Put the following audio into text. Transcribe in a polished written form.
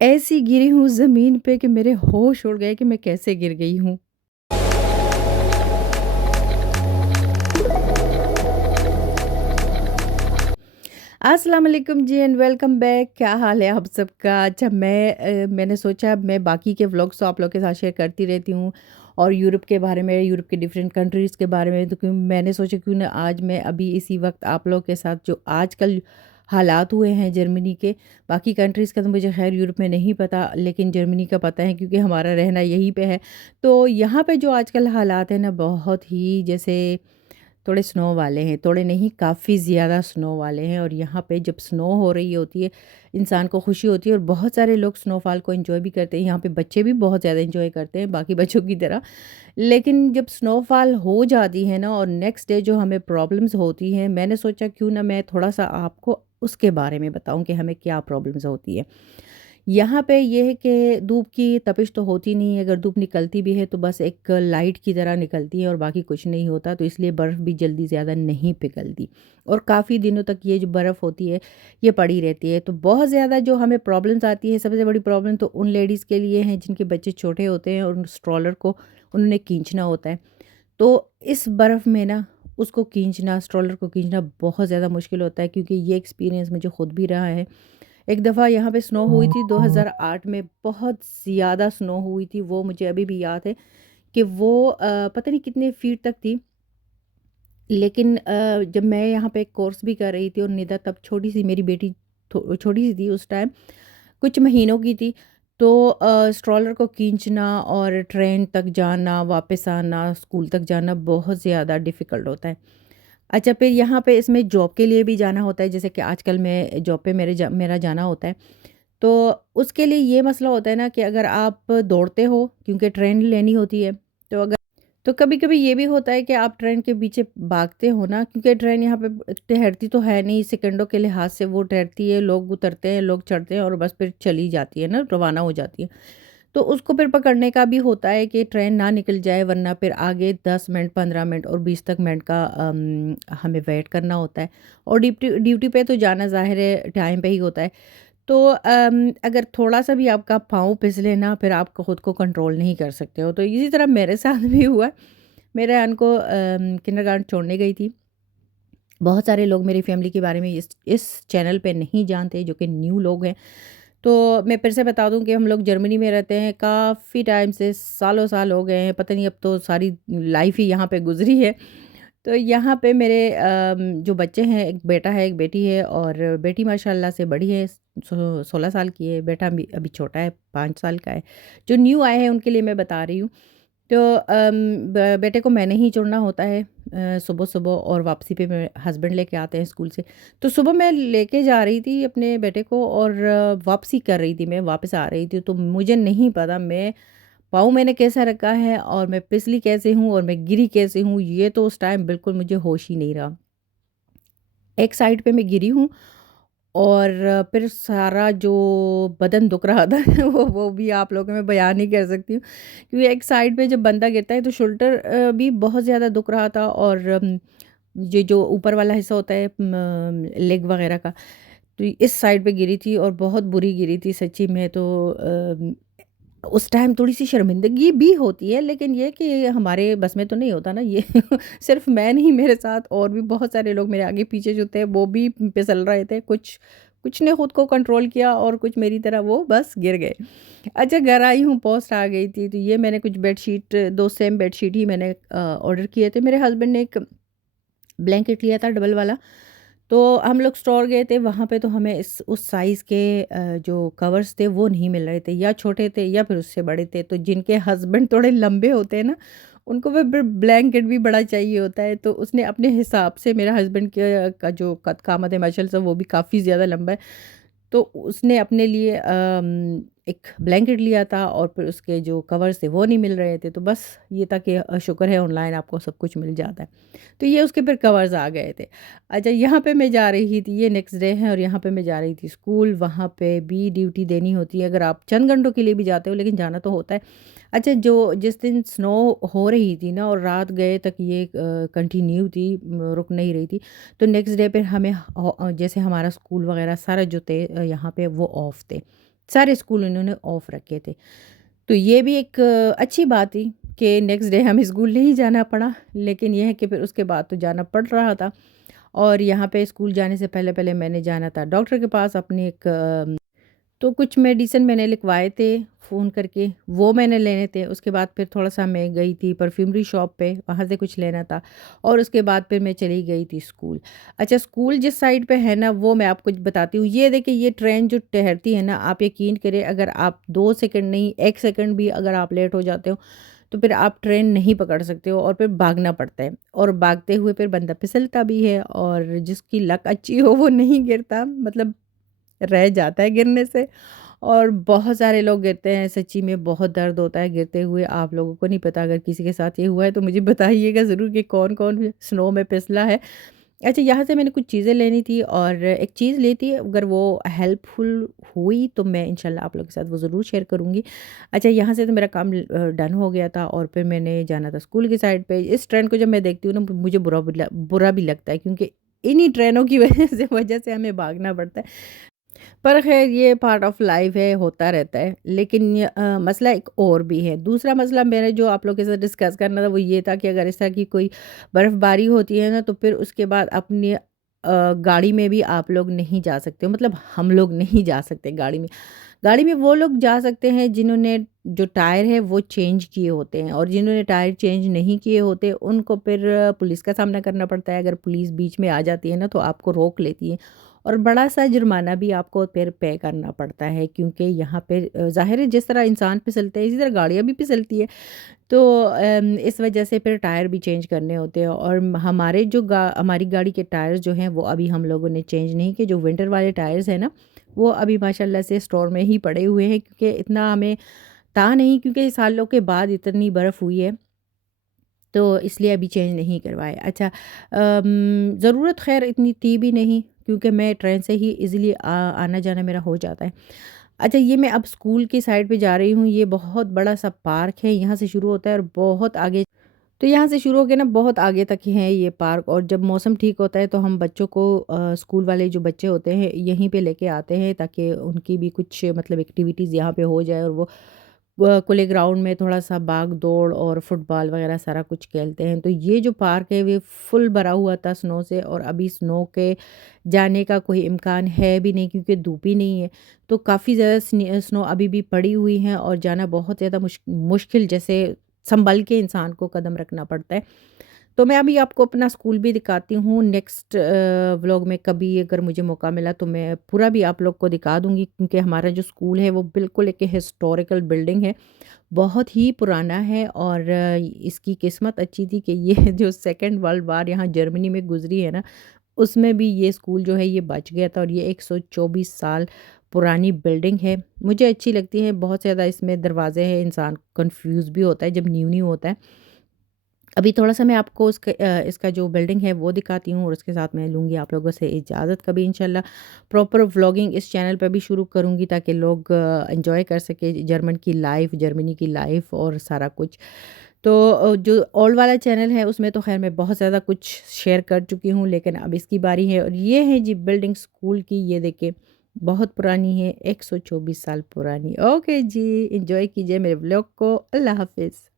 ऐसी गिरी हूँ ज़मीन पे कि मेरे होश उड़ गए कि मैं कैसे गिर गई हूँ। अस्सलाम वालेकुम जी एंड वेलकम बैक। क्या हाल है आप सबका? अच्छा मैंने सोचा मैं बाकी के व्लॉग्स तो आप लोग के साथ शेयर करती रहती हूँ और यूरोप के बारे में, यूरोप के डिफरेंट कंट्रीज़ के बारे में, तो क्यों मैंने सोचा क्यों ना आज मैं अभी इसी वक्त आप लोग के साथ जो आजकल हालात हुए हैं जर्मनी के, बाकी कंट्रीज़ का तो मुझे खैर यूरोप में नहीं पता, लेकिन जर्मनी का पता है क्योंकि हमारा रहना यहीं पे है। तो यहाँ पे जो आजकल हालात हैं ना, बहुत ही जैसे थोड़े स्नो वाले हैं, थोड़े नहीं काफ़ी ज़्यादा स्नो वाले हैं। और यहाँ पे जब स्नो हो रही होती है, इंसान को खुशी होती है और बहुत सारे लोग स्नोफॉल को एंजॉय भी करते हैं। यहाँ पे बच्चे भी बहुत ज़्यादा एंजॉय करते हैं बाकी बच्चों की तरह। लेकिन जब स्नोफॉल हो जाती है ना और नेक्स्ट डे जो हमें प्रॉब्लम्स होती हैं, मैंने सोचा क्यों ना मैं थोड़ा-सा आपको उसके बारे में बताऊँ कि हमें क्या प्रॉब्लम्स होती है। यहाँ पे ये है कि धूप की तपिश तो होती नहीं है, अगर धूप निकलती भी है तो बस एक लाइट की तरह निकलती है और बाकी कुछ नहीं होता, तो इसलिए बर्फ़ भी जल्दी ज़्यादा नहीं पिघलती और काफ़ी दिनों तक ये जो बर्फ़ होती है, ये पड़ी रहती है। तो बहुत ज़्यादा जो हमें प्रॉब्लम्स आती है, सबसे बड़ी प्रॉब्लम तो उन लेडीज़ के लिए है जिनके बच्चे छोटे होते हैं और उन स्ट्रॉलर को उन्होंने खींचना होता है। तो इस बर्फ़ में ना उसको खींचना, स्ट्रॉलर को खींचना बहुत ज़्यादा मुश्किल होता है क्योंकि ये एक्सपीरियंस मुझे खुद भी रहा है। एक दफ़ा यहाँ पे स्नो हुई थी 2008 में, बहुत ज़्यादा स्नो हुई थी, वो मुझे अभी भी याद है कि वो पता नहीं कितने फीट तक थी। लेकिन जब मैं यहाँ पे एक कोर्स भी कर रही थी और निदा तब छोटी-सी मेरी बेटी छोटी-सी थी उस टाइम, कुछ महीनों की थी। तो स्ट्रॉलर को खींचना और ट्रेन तक जाना, वापस आना, स्कूल तक जाना बहुत ज़्यादा डिफ़िकल्ट होता है। अच्छा, फिर यहाँ पे इसमें जॉब के लिए भी जाना होता है, जैसे कि आजकल मैं जॉब पे मेरा जाना होता है। तो उसके लिए ये मसला होता है ना कि अगर आप दौड़ते हो क्योंकि ट्रेन लेनी होती है, तो कभी-कभी ये भी होता है कि आप ट्रेन के पीछे भागते हो ना, क्योंकि ट्रेन यहाँ पे ठहरती तो है नहीं, सेकंडों के लिहाज से वो ठहरती है, लोग उतरते हैं, लोग चढ़ते हैं और बस फिर चली जाती है ना, रवाना हो जाती है। तो उसको फिर पकड़ने का भी होता है कि ट्रेन ना निकल जाए, वरना फिर आगे 10 मिनट, 15 मिनट और 20 तक मिनट का हमें वेट करना होता है। और ड्यूटी ड्यूटी पे तो जाना ज़ाहिर है टाइम पे ही होता है। तो अगर थोड़ा-सा भी आपका पाँव फिसले ना, फिर आप खुद को कंट्रोल नहीं कर सकते हो। तो इसी तरह मेरे साथ भी हुआ। मेरे अन को किंडरगार्टन छोड़ने गई थी। बहुत सारे लोग मेरी फैमिली के बारे में इस चैनल पे नहीं जानते, जो कि न्यू लोग हैं। तो मैं फिर से बता दूँ कि हम लोग जर्मनी में रहते हैं, काफ़ी टाइम से, सालों साल हो गए हैं, पता नहीं अब तो सारी लाइफ ही यहाँ पे गुज़री है। तो यहाँ पे मेरे जो बच्चे हैं, एक बेटा है, एक बेटी है और बेटी माशाल्लाह से बड़ी है, 16 साल की है, बेटा अभी अभी छोटा है, 5 साल का है। जो न्यू आए हैं उनके लिए मैं बता रही हूँ। तो बेटे को मैंने ही छोड़ना होता है सुबह-सुबह और वापसी पे मेरे हस्बैंड लेके आते हैं स्कूल से। तो सुबह मैं लेके जा रही थी अपने बेटे को और वापसी कर रही थी, मैं वापस आ रही थी, तो मुझे नहीं पता मैं पाँव मैंने कैसा रखा है और मैं फिसली कैसे हूँ और मैं गिरी कैसे हूँ, ये तो उस टाइम बिल्कुल मुझे होश ही नहीं रहा। एक साइड पे मैं गिरी हूँ और फिर सारा जो बदन दुख रहा था वो भी आप लोगों को मैं बयान नहीं कर सकती हूँ, क्योंकि एक साइड पे जब बंदा गिरता है तो शोल्डर भी बहुत ज़्यादा दुख रहा था और ये जो ऊपर वाला हिस्सा होता है लेग वगैरह का, तो इस साइड पे गिरी थी और बहुत बुरी गिरी थी सच्ची में। तो उस टाइम थोड़ी-सी शर्मिंदगी भी होती है, लेकिन ये कि हमारे बस में तो नहीं होता ना ये सिर्फ़ मैं नहीं, मेरे साथ और भी बहुत सारे लोग मेरे आगे-पीछे जो थे वो भी फिसल रहे थे। कुछ कुछ ने खुद को कंट्रोल किया और कुछ मेरी तरह वो बस गिर गए। अच्छा, घर आई हूँ, पोस्ट आ गई थी, तो ये मैंने कुछ बेडशीट 2 सेम बेडशीट ही मैंने ऑर्डर किए थे। मेरे हस्बैंड ने एक ब्लैंकेट लिया था डबल वाला। तो हम लोग स्टोर गए थे, वहाँ पे तो हमें इस उस साइज़ के जो कवर्स थे वो नहीं मिल रहे थे, या छोटे थे या फिर उससे बड़े थे। तो जिनके हस्बैंड थोड़े लंबे होते हैं ना, उनको वो फिर ब्लैंकेट भी बड़ा चाहिए होता है। तो उसने अपने हिसाब से, मेरा हस्बैंड के का जो कद कामत है माशाल्लाह से वो भी काफ़ी ज़्यादा लंबा है। तो उसने अपने लिए एक ब्लैंकेट लिया था और फिर उसके जो कवर्स थे वो नहीं मिल रहे थे। तो बस ये था कि शुक्र है ऑनलाइन आपको सब कुछ मिल जाता है। तो ये उसके फिर कवर्स आ गए थे। अच्छा, यहाँ पे मैं जा रही थी, ये नेक्स्ट डे है और यहाँ पे मैं जा रही थी स्कूल, वहाँ पे भी ड्यूटी देनी होती है। अगर आप चंद घंटों के लिए भी जाते हो लेकिन जाना तो होता है। अच्छा, जो जिस दिन स्नो हो रही थी ना और रात गए तक ये कंटिन्यू थी, रुक नहीं रही थी। तो नेक्स्ट डे पे हमें जैसे हमारा स्कूल वगैरह सारा जो थे यहाँ पे वो ऑफ थे। सारे स्कूल उन्होंने ऑफ रखे थे। तो ये भी एक अच्छी बात थी कि नेक्स्ट डे हमें स्कूल नहीं जाना पड़ा, लेकिन ये है कि फिर उसके बाद तो जाना पड़ रहा था। और यहाँ पे स्कूल जाने से पहले-पहले मैंने जाना था डॉक्टर के पास अपनी एक तो कुछ मेडिसिन मैंने लिखवाए थे फ़ोन करके, वो मैंने लेने थे। उसके बाद फिर थोड़ा-सा मैं गई थी परफ्यूमरी शॉप पे, वहाँ से कुछ लेना था और उसके बाद फिर मैं चली गई थी स्कूल। अच्छा, स्कूल जिस साइड पे है ना, वो मैं आपको बताती हूँ। ये देखिए, ये ट्रेन जो ठहरती है ना, आप यकीन करें, अगर आप 2 सेकंड नहीं, 1 सेकंड भी अगर आप लेट हो जाते हो, तो फिर आप ट्रेन नहीं पकड़ सकते हो और फिर भागना पड़ता है। और भागते हुए फिर बंदा फिसलता भी है और जिसकी लक अच्छी हो वो नहीं गिरता, मतलब रह जाता है गिरने से। और बहुत सारे लोग गिरते हैं, सच्ची में बहुत दर्द होता है गिरते हुए। आप लोगों को नहीं पता, अगर किसी के साथ ये हुआ है तो मुझे बताइएगा ज़रूर कि कौन-कौन स्नो में फिसला है। अच्छा, यहाँ से मैंने कुछ चीज़ें लेनी थी और एक चीज़ ली थी, अगर वो हेल्पफुल हुई तो मैं इंशाल्लाह आप लोगों के साथ वो ज़रूर शेयर करूँगी। अच्छा, यहाँ से तो मेरा काम डन हो गया था और फिर मैंने जाना था स्कूल की साइड पे। इस ट्रेन को जब मैं देखती हूँ ना, मुझे बुरा भी लगता है, क्योंकि इन्हीं ट्रेनों की वजह से हमें भागना पड़ता है। पर ख़ैर, ये पार्ट ऑफ लाइफ़ है, होता रहता है। लेकिन मसला एक और भी है। दूसरा मसला मैंने जो आप लोगों के साथ डिस्कस करना था वो ये था कि अगर इस तरह की कोई बर्फ़बारी होती है ना, तो फिर उसके बाद अपनी गाड़ी में भी आप लोग नहीं जा सकते हो, मतलब हम लोग नहीं जा सकते गाड़ी में। गाड़ी में वो लोग जा सकते हैं जिन्होंने जो टायर है वो चेंज किए होते हैं, और जिन्होंने टायर चेंज नहीं किए होते उनको फिर पुलिस का सामना करना पड़ता है। अगर पुलिस बीच में आ जाती है ना, तो आपको रोक लेती है और बड़ा सा जुर्माना भी आपको फिर पे करना पड़ता है, क्योंकि यहाँ पे ज़ाहिर है जिस तरह इंसान फिसलते हैं इसी तरह गाड़ियाँ भी फिसलती है। तो इस वजह से फिर टायर भी चेंज करने होते हैं, और हमारी गाड़ी के टायर्स जो हैं वो अभी हम लोगों ने चेंज नहीं किए। जो विंटर वाले टायर्स हैं ना, वो अभी माशाल्लाह से स्टोर में ही पड़े हुए हैं, क्योंकि इतना हमें था नहीं, क्योंकि सालों के बाद इतनी बर्फ़ हुई है, तो इसलिए अभी चेंज नहीं करवाए। अच्छा, ज़रूरत ख़ैर इतनी थी भी नहीं, क्योंकि मैं ट्रेन से ही ईज़िली आना-जाना मेरा हो जाता है। अच्छा, ये मैं अब स्कूल की साइड पे जा रही हूँ। ये बहुत बड़ा-सा पार्क है, यहाँ से शुरू होता है और बहुत आगे, तो यहाँ से शुरू होके ना बहुत आगे तक ही है ये पार्क। और जब मौसम ठीक होता है तो हम बच्चों को स्कूल वाले जो बच्चे होते हैं यहीं पे लेके आते हैं, ताकि उनकी भी कुछ मतलब एक्टिविटीज़ यहाँ पे हो जाए, और वो खुले ग्राउंड में थोड़ा-सा भाग दौड़ और फुटबॉल वगैरह सारा कुछ खेलते हैं। तो ये जो पार्क है, ये फुल भरा हुआ था स्नो से, और अभी स्नो के जाने का कोई इम्कान है भी नहीं, क्योंकि धूप ही नहीं है। तो काफ़ी ज़्यादा स्नो अभी भी पड़ी हुई है और जाना बहुत ज़्यादा मुश्किल, जैसे सँभल के इंसान को कदम रखना पड़ता है। तो मैं अभी आपको अपना स्कूल भी दिखाती हूँ। नेक्स्ट व्लॉग में कभी अगर मुझे मौका मिला तो मैं पूरा भी आप लोग को दिखा दूँगी, क्योंकि हमारा जो स्कूल है वो बिल्कुल एक हिस्टोरिकल बिल्डिंग है, बहुत ही पुराना है। और इसकी किस्मत अच्छी थी कि ये जो सेकंड वर्ल्ड वार यहाँ जर्मनी में गुज़री है ना, उसमें भी ये स्कूल जो है ये बच गया था, और ये 124 साल पुरानी बिल्डिंग है। मुझे अच्छी लगती है बहुत ज़्यादा। इसमें दरवाज़े हैं, इंसान कन्फ्यूज़ भी होता है जब न्यू-न्यू होता है। अभी थोड़ा-सा मैं आपको इसका जो बिल्डिंग है वो दिखाती हूँ, और उसके साथ मैं लूँगी आप लोगों से इजाज़त। कभी इंशाल्लाह प्रॉपर व्लॉगिंग इस चैनल पे भी शुरू करूँगी, ताकि लोग एन्जॉय कर सकें जर्मनी की लाइफ़ और सारा कुछ। तो जो ओल्ड वाला चैनल है उसमें तो ख़ैर मैं बहुत ज़्यादा कुछ शेयर कर चुकी हूँ, लेकिन अब इसकी बारी है। और ये है जी बिल्डिंग स्कूल की, ये देखिए बहुत पुरानी है, 124 साल पुरानी। ओके जी, एन्जॉय कीजिए मेरे व्लॉग को। अल्लाह हाफ़िज़।